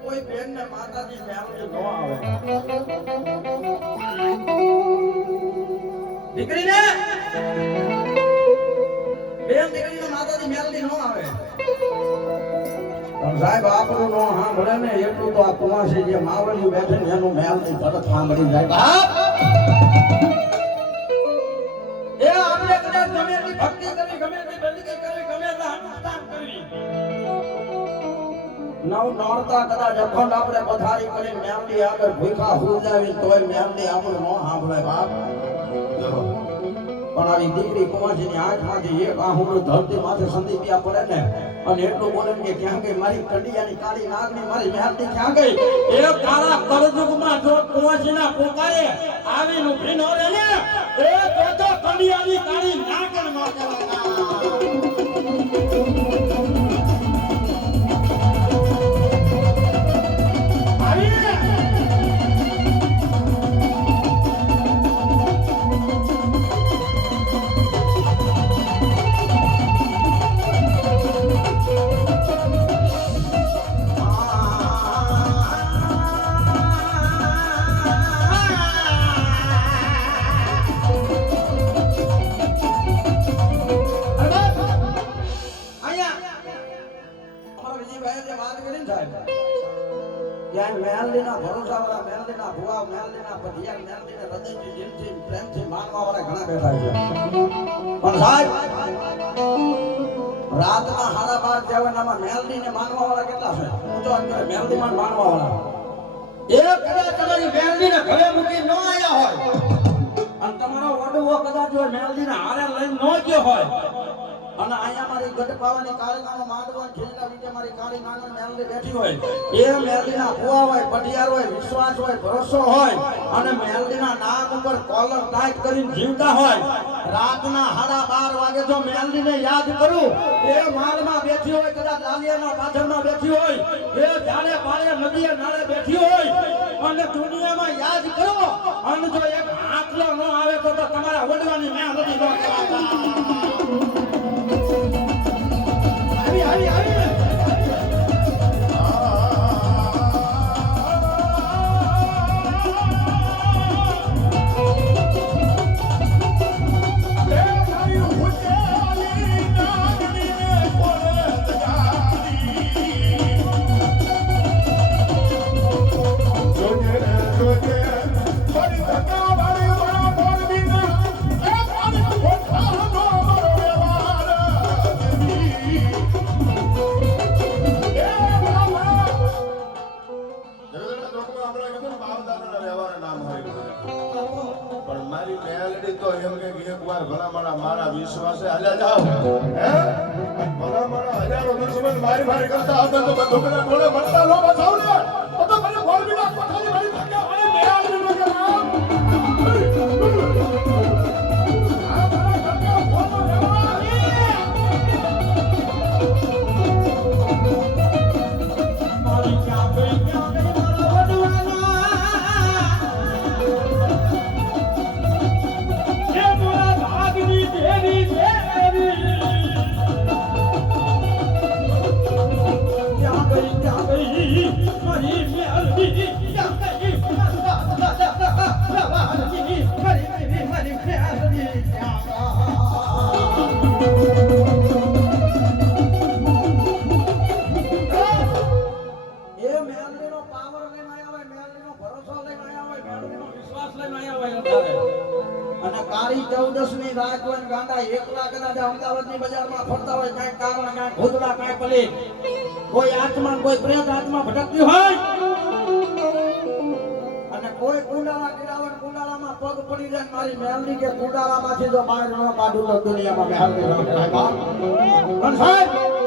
કોઈ બેન ને માતાજી મેળવી ન આવે દીકરીને બેન દીકરીને માતાજી મેળવી ન આવે પણ સાહેબ આપણું નો સાંભળે ને એટલું તો આ કુમાસી જે માવડિયું બેઠે ને એનું મેળવી તરત સાંભળી જાય બાપ એ આપણે કદાચ ગમે એટલી ભક્તિ કરી ગમે એટલી બંદગી કરી ગમે એટલા અનુષ્ઠાન કરી નવ નોરતા કદાચ અખંડ આપણે પથારી કરી મેમડી આગળ ભૂખા હુજાવી તોય મેમડી આપણું નો સાંભળે બાપ પણ આવી દીકરી કુમાસીની આંખમાંથી એક આહુડું ધરતી માથે સંદીપિયા પડે ને અને એટલું બોલે કે ક્યાં ગઈ મારી કંડિયાની કાળી નાગની મારી મેમડી ક્યાં ગઈ એ કાળા કળજુગમાં જો કુમાસીના પોકારે આવીને ઊભી ન રહે ને એ તો કંડિયાની કાળી નાગણ નો કહેવાય મેલડીના ભરોસાવાળા મેલડીના ભુવા મેલડીના પઢિયા મેલડીને હૃદયથી દિલથી પ્રેમથી માનવાવાળા ઘણા બેઠા છે પણ સાહેબ રાતના 12:30 જેવાનામાં મેલડીને માનવાવાળા કેટલા છે હું તો અત્યારે મેલડીમાં માનવાવાળા એક કદાચ તમારી મેલડીને ઘરે મૂકી ન આયા હોય અને તમારો વડવો કદાચ જો મેલડીને હારે લઈને ન ગયો હોય અને અહીંયા મારી ગઢપાવાની કાળીનાનો માંડવો ખીલના નીચે મારી કાળી નાગણ મેલડી બેઠી હોય એ મેલડીના ભુવા હોય પઢિયાર હોય વિશ્વાસ હોય ભરોસો હોય અને મેલડીના નામ ઉપર કોલર ટાઈટ કરીને જીવતા હોય રાતના 12:30 વાગે જો મેલડીને યાદ કરું એ માળમાં બેઠી હોય કદાચ લાલિયાના પાછળમાં બેઠી હોય એ ઝાડે પાળે નદીએ નાળે બેઠી હોય અને દુનિયામાં યાદ કરો અને જો એક આંકલો ન આવે તો તમારા વડવાની મેલડી ન કહેવાતા આવી મારા વિશ્વાસે હાલ્યા જાવ હે મારા હજારો દુશ્મન મારી કરતા હતા તો બંદૂકના ટોળે મળતા નો બચાવ ને તો મને બોલબીના કોઠાની મારી ભાગ્યા અને મેળવી નો કે અમદાવાદની બજારમાં ફરતા હોય કાંઈ કાવણ કાંઈ ભૂતડા કાંઈ પલી કોઈ આત્મા કોઈ પ્રેત આત્મા ભટકતી હોય અને કોઈ કુંડાળા કિરાવન કુંડાળામાં પગ પડી જાય મારી મેલડી કે કુંડાળામાંથી જો બહાર ન કાઢું તો દુનિયામાં મેલડી ન કહેવાય પણ સાહેબ